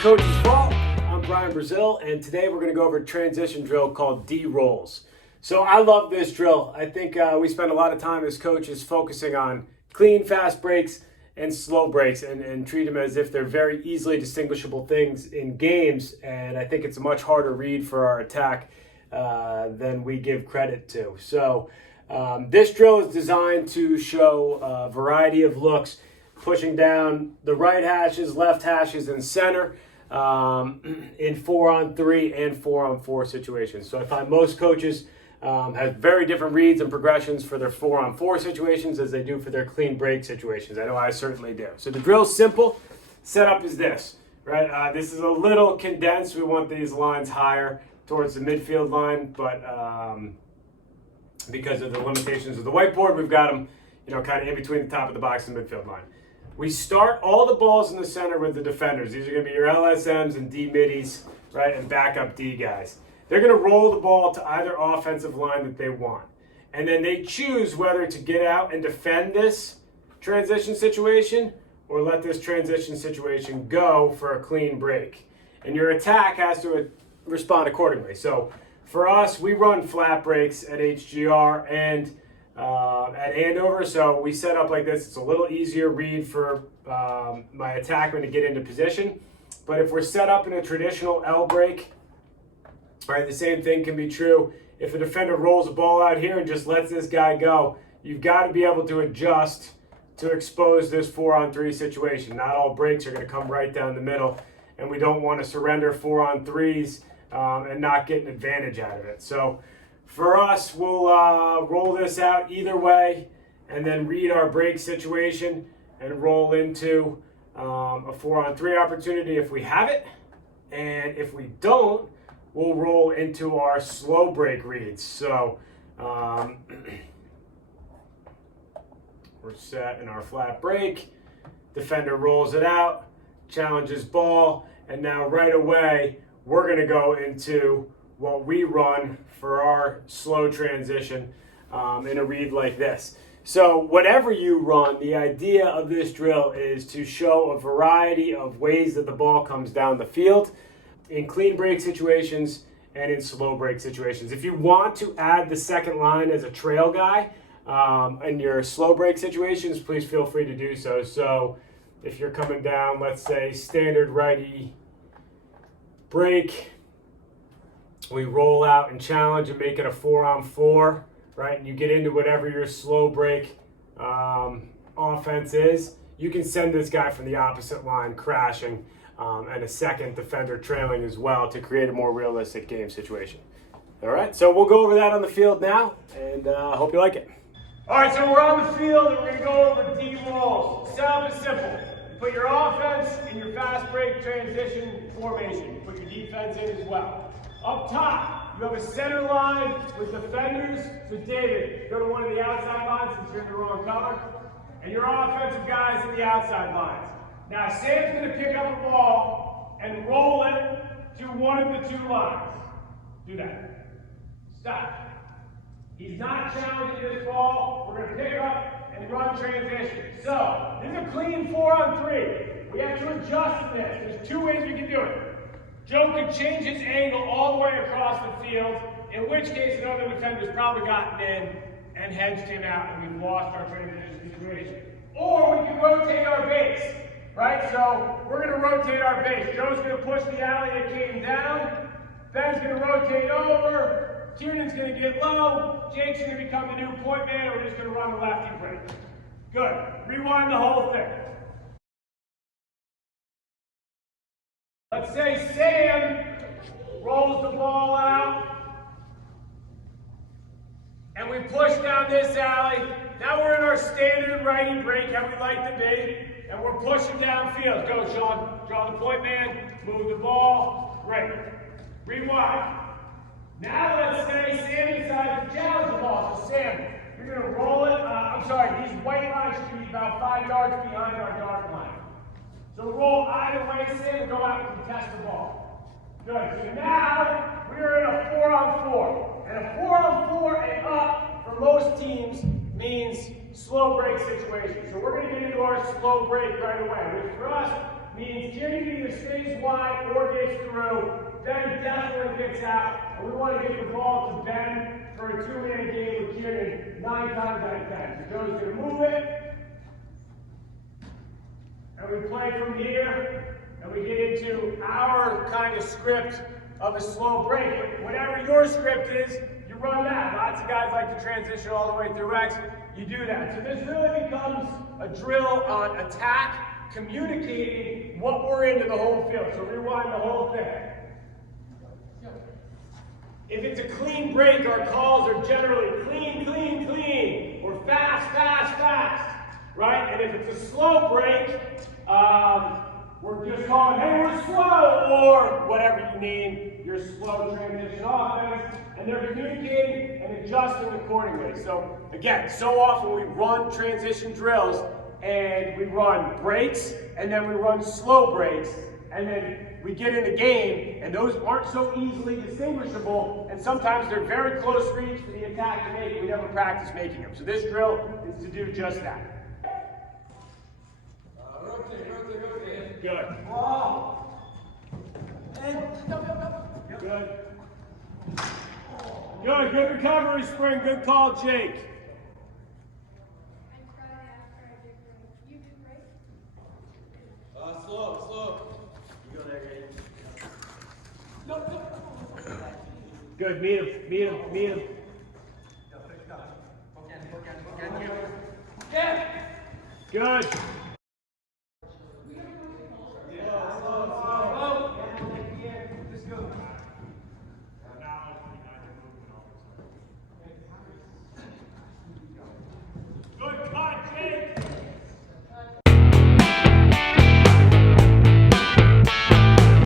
Coach's Vault. I'm Brian Brazil, and today we're going to go over a transition drill called D-rolls. So I love this drill. I think we spend a lot of time as coaches focusing on clean, fast breaks and slow breaks and treat them as if they're very easily distinguishable things in games. And I think it's a much harder read for our attack than we give credit to. So this drill is designed to show a variety of looks, pushing down the right hashes, left hashes, and center in 4-on-3 and 4-on-4 situations. So I find most coaches have very different reads and progressions for their 4-on-4 situations as they do for their clean break situations. I know I certainly do. So the drill's simple. Setup is this, right? This is a little condensed. We want these lines higher towards the midfield line, but because of the limitations of the whiteboard, we've got them, kind of in between the top of the box and midfield line. We start all the balls in the center with the defenders. These are going to be your LSMs and D middies, right, and backup D guys. They're going to roll the ball to either offensive line that they want. And then they choose whether to get out and defend this transition situation or let this transition situation go for a clean break. And your attack has to respond accordingly. So for us, we run flat breaks at HGR and at Andover, so we set up like this. It's a little easier read for my attackman to get into position. But if we're set up in a traditional L break, right, the same thing can be true. If a defender rolls a ball out here and just lets this guy go, you've got to be able to adjust to expose this 4-on-3 situation. Not all breaks are going to come right down the middle, and we don't want to surrender 4-on-3s and not get an advantage out of it. So for us, we'll roll this out either way and then read our break situation and roll into a 4-on-3 opportunity if we have it. And if we don't, we'll roll into our slow break reads. So we're set in our flat break. Defender rolls it out, challenges ball, and now right away, we're going to go into what we run for our slow transition in a read like this. So whatever you run, the idea of this drill is to show a variety of ways that the ball comes down the field in clean break situations and in slow break situations. If you want to add the second line as a trail guy in your slow break situations, please feel free to do so. So if you're coming down, let's say standard righty break, we roll out and challenge and make it a 4-on-4, right? And you get into whatever your slow break offense is. You can send this guy from the opposite line crashing and a second defender trailing as well to create a more realistic game situation. All right, so we'll go over that on the field now, and I hope you like it. All right, so we're on the field, and we're going to go over D-rolls. Setup is simple. You put your offense in your fast break transition formation. You put your defense in as well. Up top, you have a center line with defenders. So David, go to one of the outside lines since you're in the wrong color. And your offensive guys in the outside lines. Now Sam's going to pick up a ball and roll it to one of the two lines. Do that. Stop. He's not challenging this ball. We're going to pick up and run transition. So, this is a clean 4-on-3. We have to adjust this. There's two ways we can do it. Joe could change his angle all the way across the field, in which case another defender's probably gotten in and hedged him out, and we've lost our transition situation. Or we can rotate our base, right? So we're going to rotate our base. Joe's going to push the alley that came down. Ben's going to rotate over. Tiernan's going to get low. Jake's going to become the new point man, and we're just going to run the lefty break. Good. Rewind the whole thing. Let's say Sam rolls the ball out, and we push down this alley. Now we're in our standard righty break, how we like to be, and we're pushing downfield. Go, Sean. Draw the point man, move the ball. Great. Rewind. Now let's say Sam decides to challenge the ball. So Sam, you're going to roll it. These white lines should be about 5 yards behind our dark line. So roll either way, Sam, and go out and contest the ball. Good. So now we're in a 4-on-4. And a 4-on-4 and up for most teams means slow break situation. So we're going to get into our slow break right away, which for us means Jimmy either stays wide or gets through. Ben definitely gets out. And we want to get the ball to Ben for a two-man game with Kieran 9 times out of 10. So Joe's going to move it. And we play from here. And we get into our kind of script of a slow break. Whatever your script is, you run that. Lots of guys like to transition all the way through X. You do that. So this really becomes a drill on attack, communicating what we're into the whole field. So rewind the whole thing. If it's a clean break, our calls are generally clean, clean, clean, or fast, fast, fast, right? And if it's a slow break, we're just calling, hey, we're slow, or whatever you need, your slow transition offense, and they're communicating and adjusting accordingly. So again, so often we run transition drills, and we run breaks, and then we run slow breaks, and then we get in the game, and those aren't so easily distinguishable, and sometimes they're very close reads for the attack to make, and we never practice making them. So this drill is to do just that. Rotate. Good. Good. Good. Good recovery, Spring. Good call, Jake. Slow. You go there, Gabe. Good. Meet him. Yeah. Good.